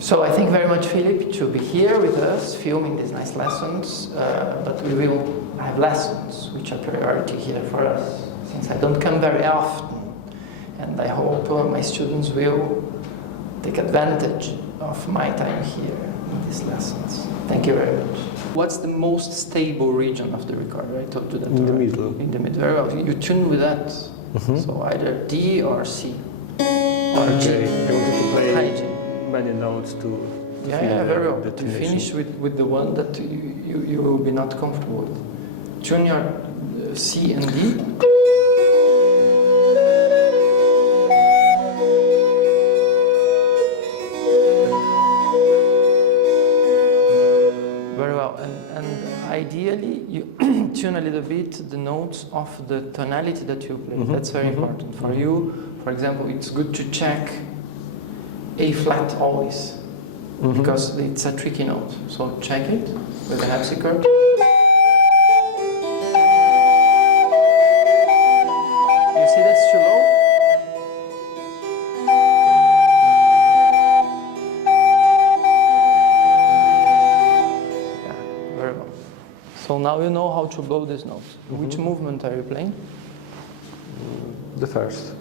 So I thank very much, Philip, to be here with us, filming these nice lessons. But we will have lessons, which are priority here for us, since I don't come very often. And I hope my students will take advantage of my time here in these lessons. Thank you very much. What's the most stable region of the recorder? I told you that. In the middle. In the middle. Very well. You tune with that. So either D or C. Or G. I wanted to play High G. many notes to Yeah, very well. the You finish with the one that you will be not comfortable with. Tune your C and D. Very well. And ideally, you tune a little bit the notes of the tonality that you play. That's very important. For you, for example, it's good to check A flat always. Because it's a tricky note. So check it with the harpsichord. You see that's too low? Yeah, very well. So now you know how to blow this note. Which movement are you playing? the first.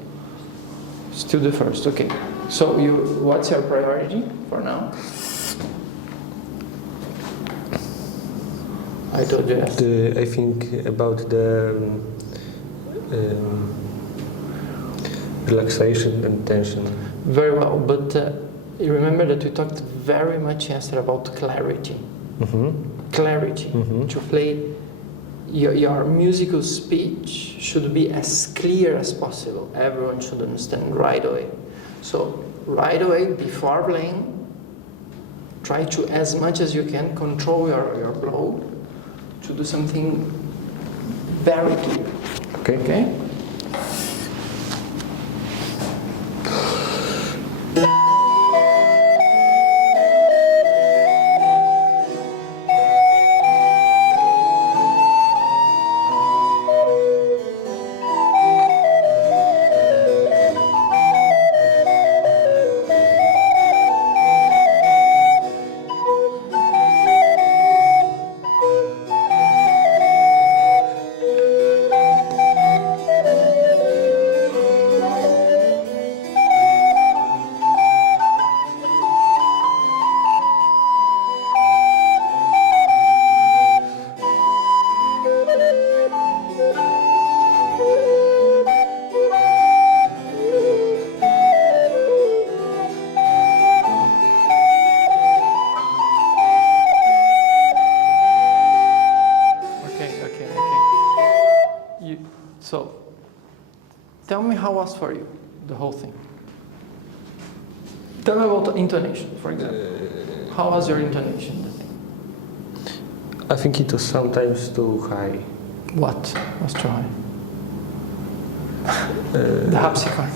Still the first, okay. So what's your priority for now? I told you yes. I think about the relaxation and tension. Very well, but you remember that we talked very much yesterday about clarity. Clarity. To play your musical speech should be as clear as possible. Everyone should understand right away. So right away, before playing, try to, as much as you can, control your blow to do something very clear. Okay? So, tell me how was for you, the whole thing. Tell me about the intonation, for example. How was your intonation? I think it was sometimes too high. What was too high? The harpsichord.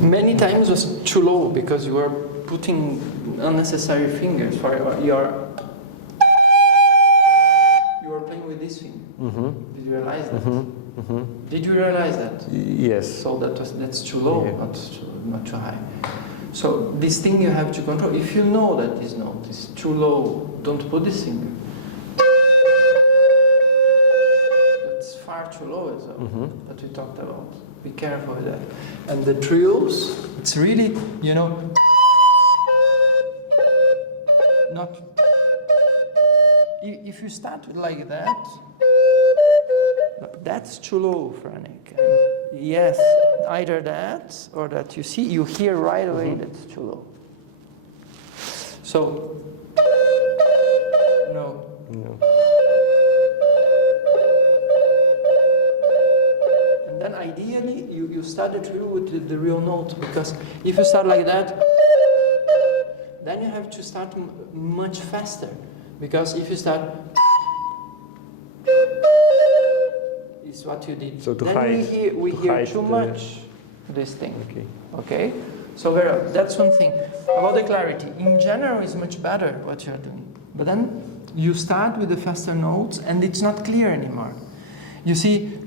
Many times was too low because you were putting unnecessary fingers for you were playing with this finger. Did you realize that? Did you realize that? Yes. So that's too low, not too high. So this thing you have to control. If you know that this note is too low, don't put this finger. That's far too low as well, that we talked about. Be careful with that. And the trills, it's really, not. If you start like that, that's too low for a neck. Yes, either that or that. You hear right away that's too low. So, no. And then ideally, you start the trill with the real note, because if you start like that, then you have to start much faster. Because if you start, is what you did. So then we hear too much this thing. Okay? So that's one thing. About the clarity, in general it's much better what you're doing. But then you start with the faster notes and it's not clear anymore. You see,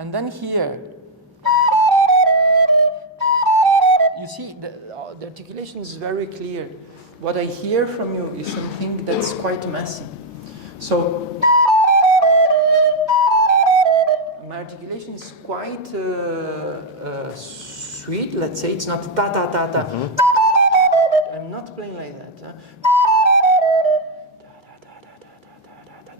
And then here, you see, the articulation is very clear. What I hear from you is something that's quite messy. So, my articulation is quite sweet, let's say. It's not ta ta ta ta. I'm not playing like that.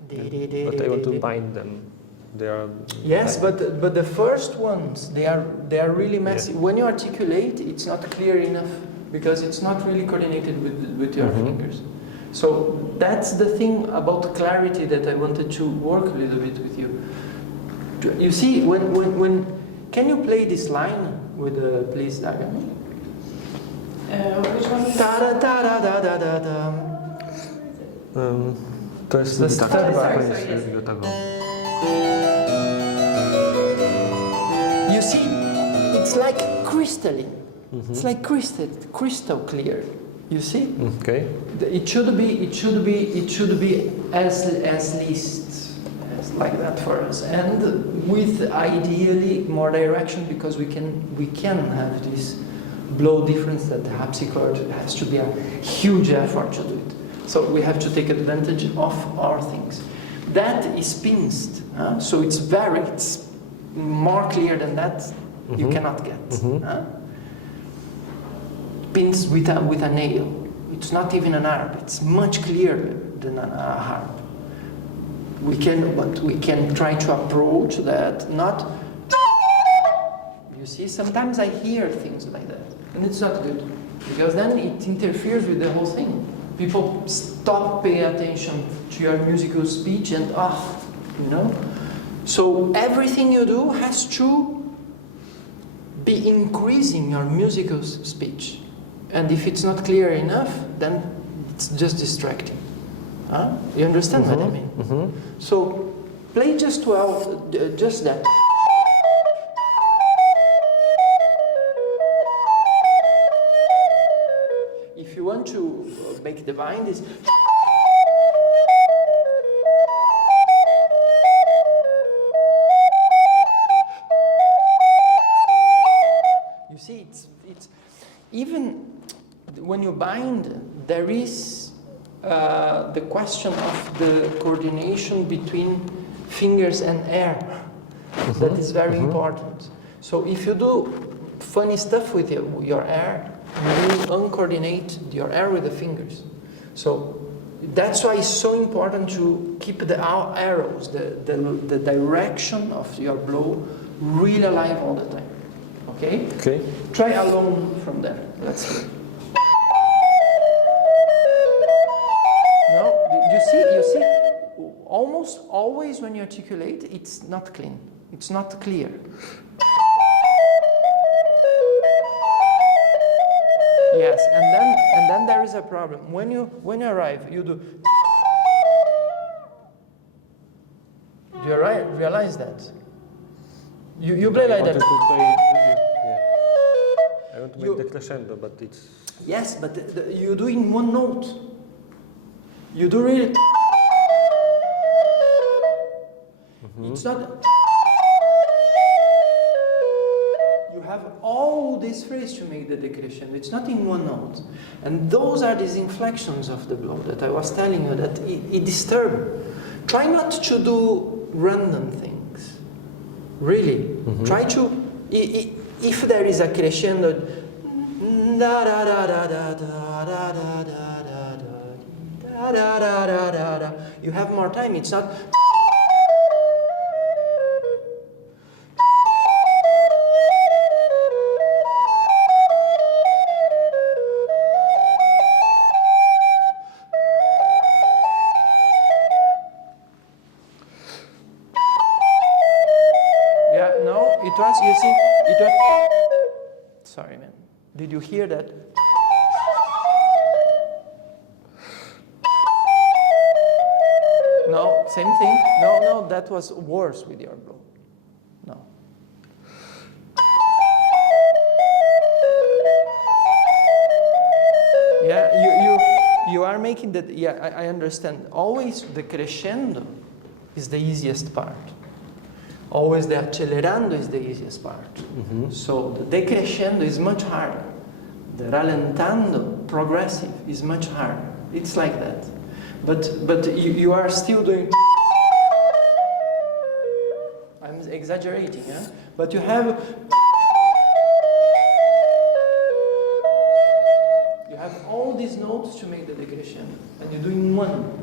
But I want to bind them. They are. Yes, like, but the first ones they are really messy. When you articulate, it's not clear enough because it's not really coordinated with your fingers. So that's the thing about clarity that I wanted to work a little bit with you. You see, when can you play this line with please, Daga? Which one is Da da da da da da da da. To jest To jest tak, third bar. koniec do tego. You see, it's like crystalline. It's like crystal clear. You see? Okay. It should be as least as like that for us, and with ideally more direction because we can have this blow difference that the harpsichord has to be a huge effort to do it. So we have to take advantage of our things. That is pinced, so it's more clear than that. You cannot get. Pins with a nail. It's not even an harp. It's much clearer than a harp. We can try to approach that. Not. You see, sometimes I hear things like that, and it's not good because then it interferes with the whole thing. People stop paying attention to your musical speech and So everything you do has to be increasing your musical speech. And if it's not clear enough, then it's just distracting. You understand what I mean? So play just just that. If you want to make the bind, is you see, it's even when you bind, there is the question of the coordination between fingers and air. That is very important. So if you do funny stuff with your air, you will uncoordinate your air with the fingers. So that's why it's so important to keep the arrows, the direction of your blow really alive all the time. Okay? Okay. Try alone from there. Let's see. No, you see, almost always when you articulate, it's not clean. It's not clear. Yes, and then there is a problem. When you arrive, you do. Do you realize that? You play like that. I want to make the crescendo, but it's. Yes, but you do in one note. You do really. It's not. You have all this phrase to make the decrescendo. It's not in one note. And those are these inflections of the blow that I was telling you that it disturbs. Try not to do random things. Really. Try to, if there is a crescendo, da da da da da da da da da da da da da, you have more time. It's not. You see, it was. Sorry, man. Did you hear that? No, same thing. No, that was worse with your blow. No. Yeah, you are making that. Yeah, I understand. Always the crescendo is the easiest part. Always the accelerando is the easiest part. So the decrescendo is much harder. The rallentando, progressive, is much harder. It's like that. But you are still doing... I'm exaggerating, yeah? But you have all these notes to make the decrescendo, and you're doing one.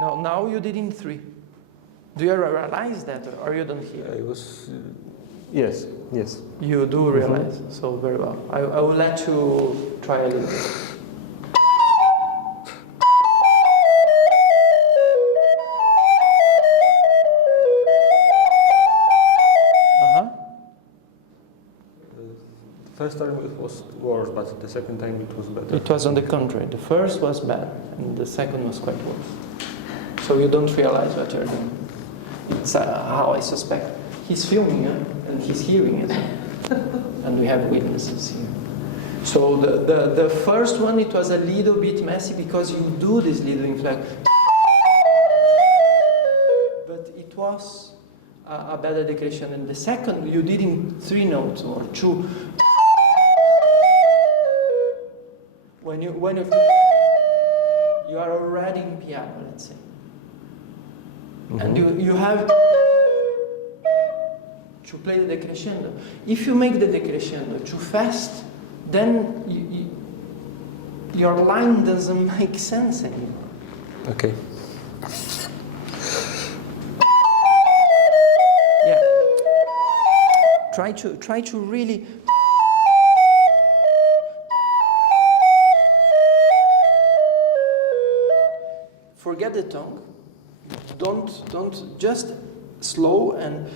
No, now you did in three. Do you realize that, or you don't hear? I was, yes. You do realize, so very well. I will let you try a little bit. First time it was worse, but the second time it was better. It was on the contrary. The first was bad, and the second was quite worse. So you don't realize what you're doing. It's how I suspect. He's filming and he's hearing it. And we have witnesses here. So the first one, it was a little bit messy because you do this little inflection. But it was a better decrescendo. And the second, you did in three notes or two. When you are already in piano, let's say. And you have to play the decrescendo. If you make the decrescendo too fast, then your line doesn't make sense anymore. Okay. Yeah. Try to really. Forget the tongue. Don't just slow and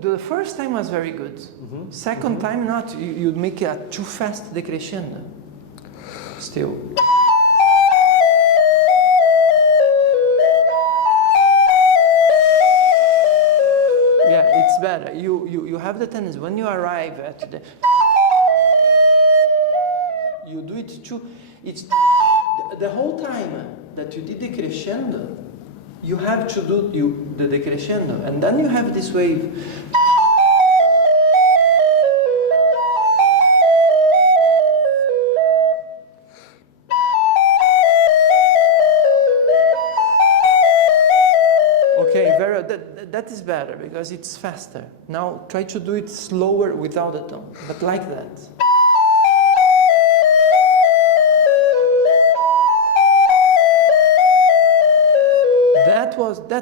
the first time was very good. Second time not. You'd make a too fast decrescendo. Still. It's better. You have the tendency when you arrive at the you do it too. It's the whole time that you did the crescendo. You have to do the decrescendo, and then you have this wave. That is better because it's faster. Now try to do it slower without the tone, but like that. That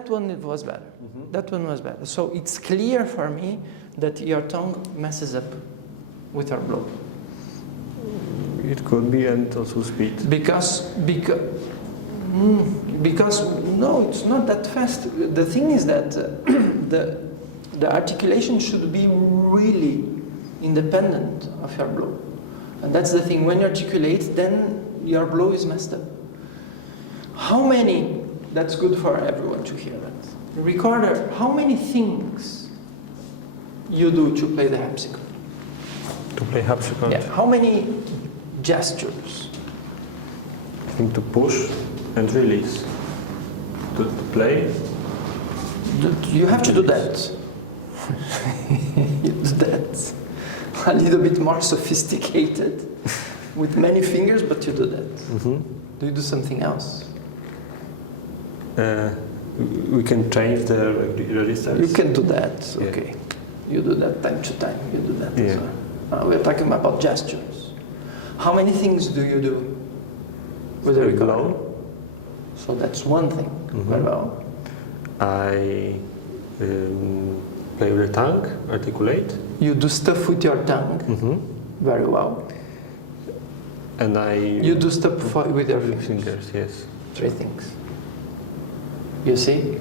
one it was better. That one was better. So it's clear for me that your tongue messes up with your blow. It could be, and also speed. Because no, it's not that fast. The thing is that the articulation should be really independent of your blow. And that's the thing. When you articulate, then your blow is messed up. How many, that's good for everyone to hear that. Recorder, how many things you do to play the harpsichord? To play harpsichord? Yeah. How many gestures? I think to push and release. To play. You have to do that. You do that. A little bit more sophisticated, with many fingers, but you do that. Do you do something else? We can change the registers. You can do that, yeah. Okay. You do that time to time, you do that as well. We're talking about gestures. How many things do you do with the recorder? So that's one thing. Very well. I play with the tongue, articulate. You do stuff with your tongue. Very well. And you do stuff with your fingers. Yes. Three things. You see?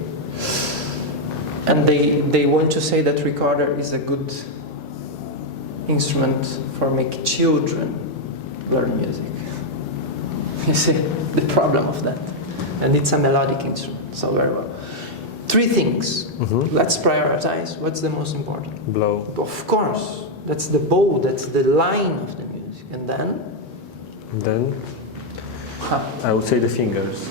And they want to say that recorder is a good instrument for making children learn music. You see the problem of that. And it's a melodic instrument, so very well. 3 things. Let's prioritize. What's the most important? Blow. Of course. That's the bow, that's the line of the music. And then? Then I would say the fingers.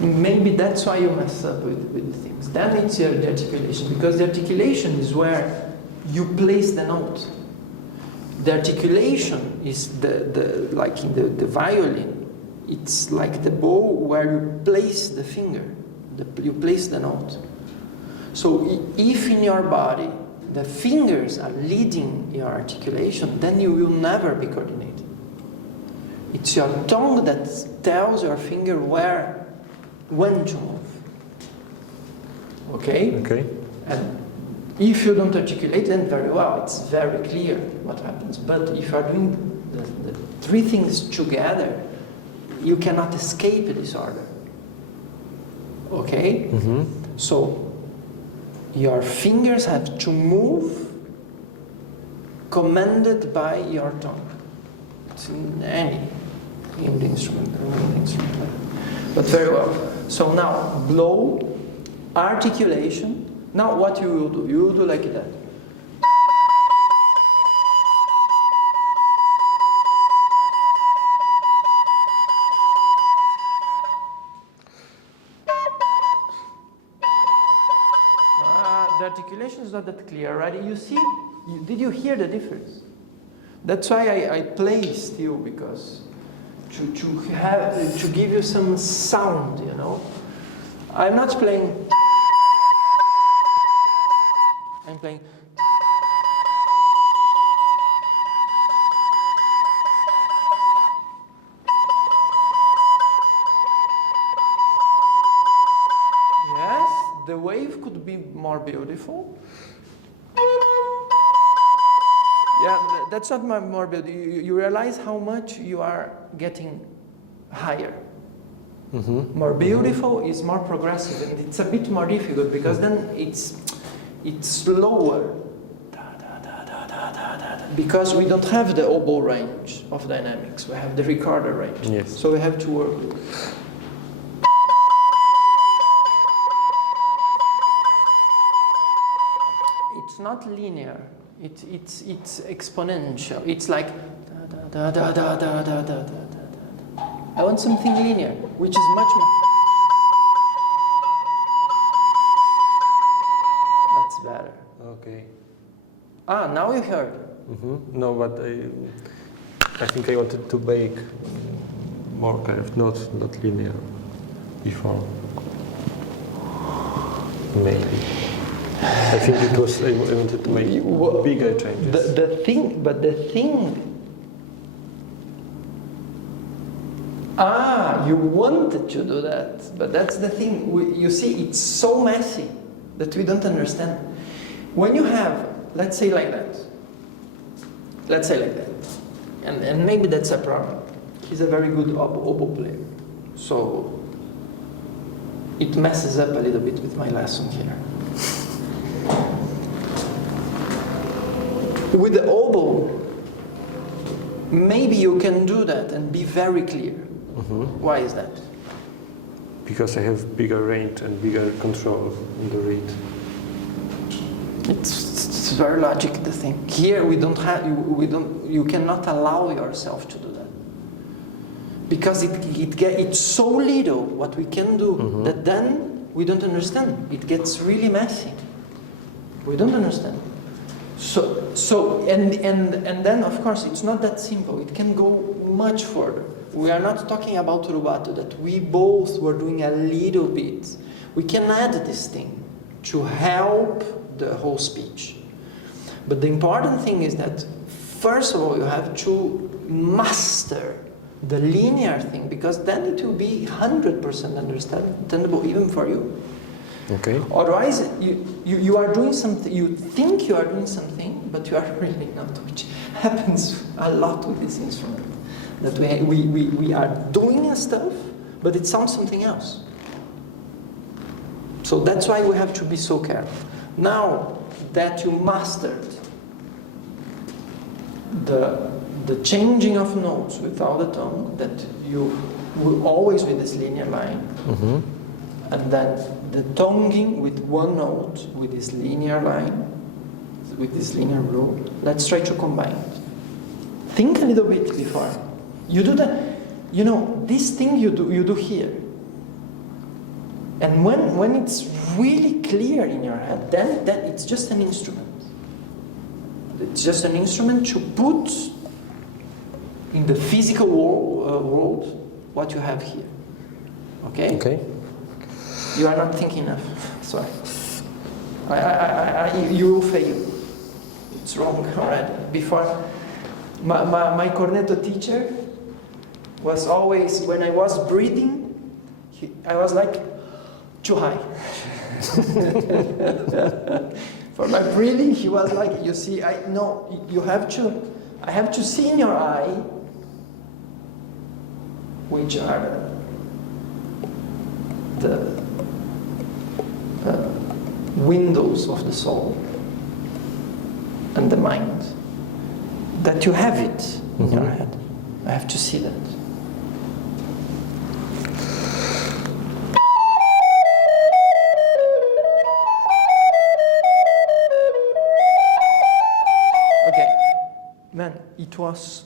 Maybe that's why you mess up with things. Then it's the articulation, because the articulation is where you place the note. The articulation is like in the violin, it's like the bow where you place the finger, you place the note. So if in your body the fingers are leading your articulation, then you will never be coordinated. It's your tongue that tells your finger when to move. Okay? Okay. And if you don't articulate, then very well, it's very clear what happens. But if you are doing the 3 things together, you cannot escape a disorder. Okay? So your fingers have to move commanded by your tongue. It's in any instrument. But very well. So now blow, articulation. Now what you will do? You will do like that. The articulation is not that clear, right? You see, did you hear the difference? That's why I play still, because to give you some sound, you know. I'm not playing. I'm playing. Yes, the wave could be more beautiful. Yeah, that's not more beautiful. You realize how much you are getting higher. More beautiful is more progressive, and it's a bit more difficult because then it's slower. Because we don't have the oboe range of dynamics, we have the recorder range. Yes. So we have to work with it. It's not linear. It's exponential. It's like da da da da da da da da da. I want something linear, which is much more. That's better. Okay. Now you heard. No, but I think I wanted to make more curved, not linear before. Maybe. I think it was, I wanted to make bigger changes. The thing. You wanted to do that, but that's the thing. You see, it's so messy that we don't understand. When you have, let's say like that, and maybe that's a problem. He's a very good oboe player, so it messes up a little bit with my lesson here. With the oboe, maybe you can do that and be very clear. Why is that? Because I have bigger range and bigger control in the reed. It's very logic, the thing. Here you cannot allow yourself to do that. Because it's so little what we can do that then we don't understand. It gets really messy. We don't understand. So and then of course it's not that simple. It can go much further. We are not talking about rubato that we both were doing a little bit. We can add this thing to help the whole speech. But the important thing is that first of all you have to master the linear thing, because then it will be 100% understandable even for you. Okay. Otherwise, you are doing something, you think you are doing something, but you are really not, which happens a lot with this instrument. That we are doing stuff, but it sounds something else. So that's why we have to be so careful. Now that you mastered the changing of notes without the tongue, that you will always with this linear line, and then the tonguing with one note with this linear line, with this linear rule. Let's try to combine it. Think a little bit before you do that. You know, this thing you do here, and when it's really clear in your head, then that it's just an instrument. It's just an instrument to put in the physical world what you have here. Okay? Okay. You are not thinking enough. Sorry. You will fail. It's wrong already. Before, my cornetto teacher was always, when I was breathing, I was like, too high. For my breathing, he was like, you see, I have to see in your eye which are the windows of the soul and the mind. That you have it in your head. I have to see that. Man, it was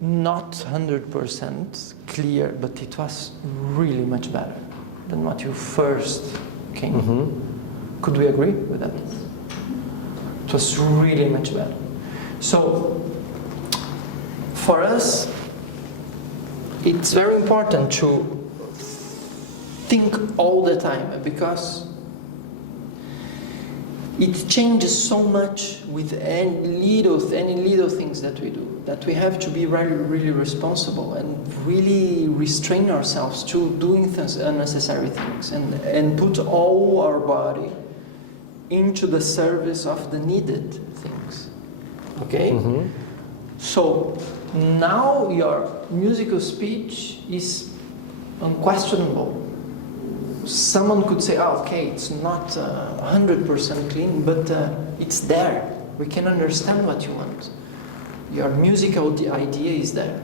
not 100% clear, but it was really much better than what you first came. Could we agree with that? It was really much better. So, for us, it's very important to think all the time, because it changes so much with any little things that we do, that we have to be really, really responsible and really restrain ourselves to doing unnecessary things, and put all our body into the service of the needed things. Okay? So now your musical speech is unquestionable. Someone could say, oh, okay, it's not 100% clean, but it's there. We can understand what you want. Your musical idea is there.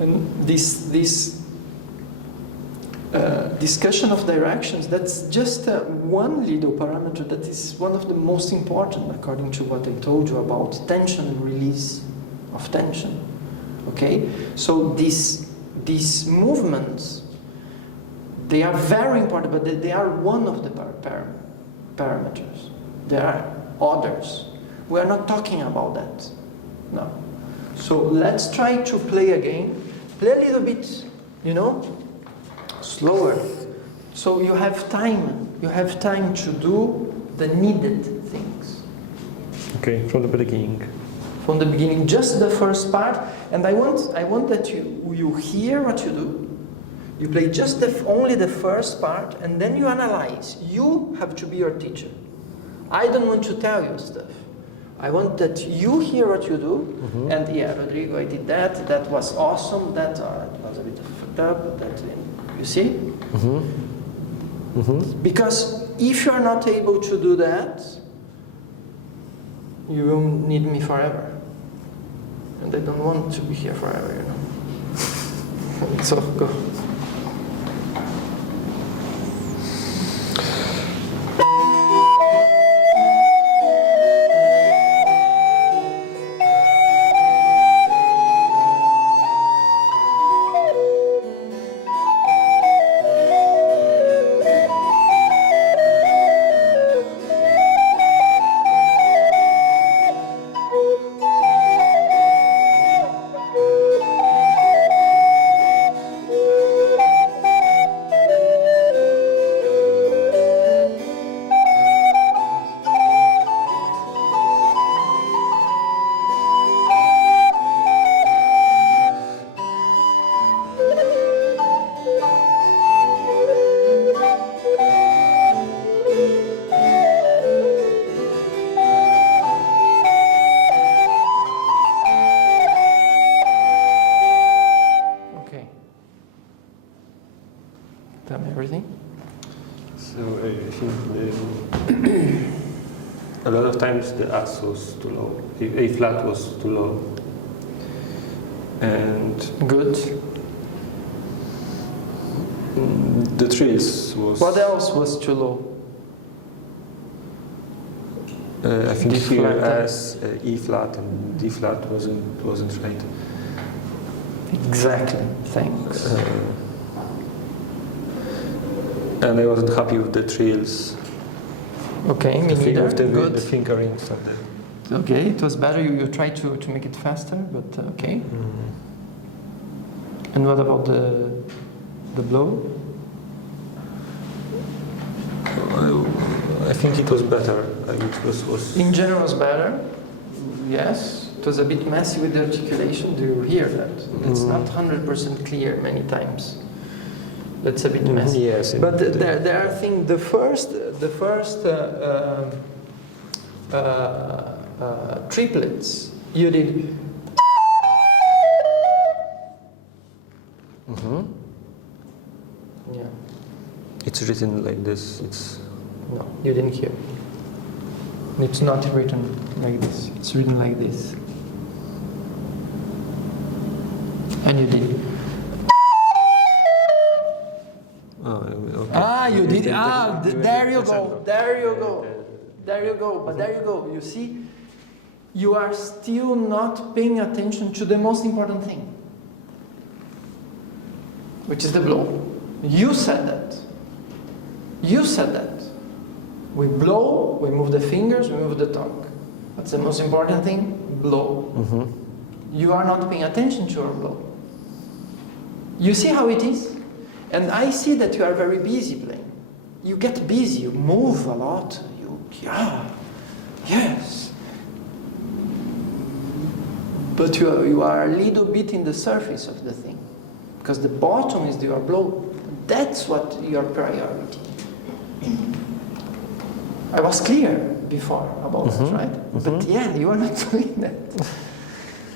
And this discussion of directions, that's just one little parameter that is one of the most important, according to what I told you about tension and release of tension. Okay? So these movements, they are very important, but they are one of the parameters. There are others. We are not talking about that. No. So let's try to play again. Play a little bit, slower. So you have time. You have time to do the needed things. Okay, from the beginning. From the beginning, just the first part. And I want that you hear what you do. You play just only the first part, and then you analyze. You have to be your teacher. I don't want to tell you stuff. I want that you hear what you do, and yeah, Rodrigo, I did that. That was awesome. That was a bit fucked up. That, you see? Because if you are not able to do that, you will need me forever, and I don't want to be here forever. So go. lot of times the As was too low, A flat was too low. And Good. the trills was... What else was too low? I think D here flat, as E flat and D flat wasn't right. Exactly. Thanks. And I wasn't happy with the trills. Okay, me neither. With the Good. fingerings and the... Okay, it was better. You tried to make it faster, but okay. And what about the blow? I think it was better. It was In general, was better. Yes, it was a bit messy with the articulation. Do you hear that? It's not 100% clear many times. That's a bit messy. Yes, But there are things. The first triplets you did. Yeah. It's written like this. It's No, you didn't hear. It's not written like this. It's written like this. And you did. okay. You did. There you Crescendo. go. There you go. There you go. But there you go. You see, you are still not paying attention to the most important thing, which is the blow. You said that. You said that. We blow, we move the fingers, we move the tongue. What's the most important thing? Blow. You are not paying attention to your blow. You see how it is? And I see that you are very busy playing. You get busy, you move a lot. Yes. But you are a little bit in the surface of the thing. Because the bottom is your blow. That's what your priority. I was clear before about that, right? But yeah, you are not doing that.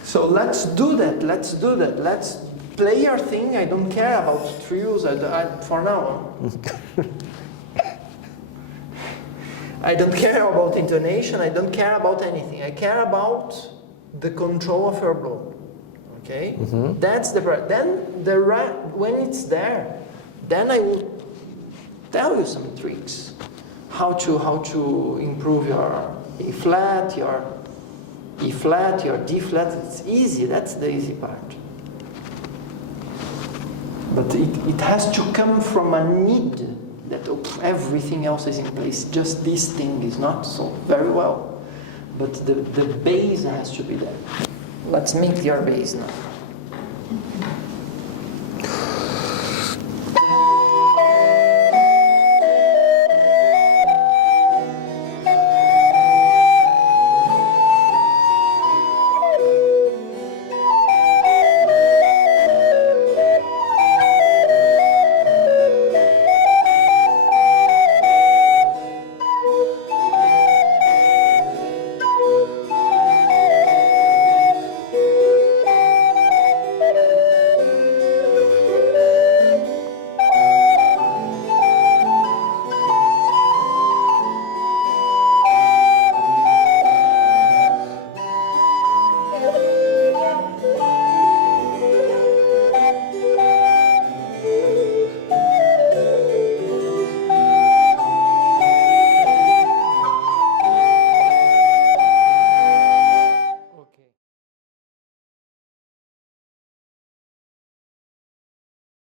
So let's do that. Let's do that. Let's play your thing. I don't care about trills for now. I don't care about intonation. I don't care about anything. I care about the control of your blow. Okay? That's the then when it's there, then I will tell you some tricks. How to improve your A flat, your E flat, your D flat. It's easy. That's the easy part. But it has to come from a need that everything else is in place. Just this thing is not so very well. But the base has to be there. Let's make your base now.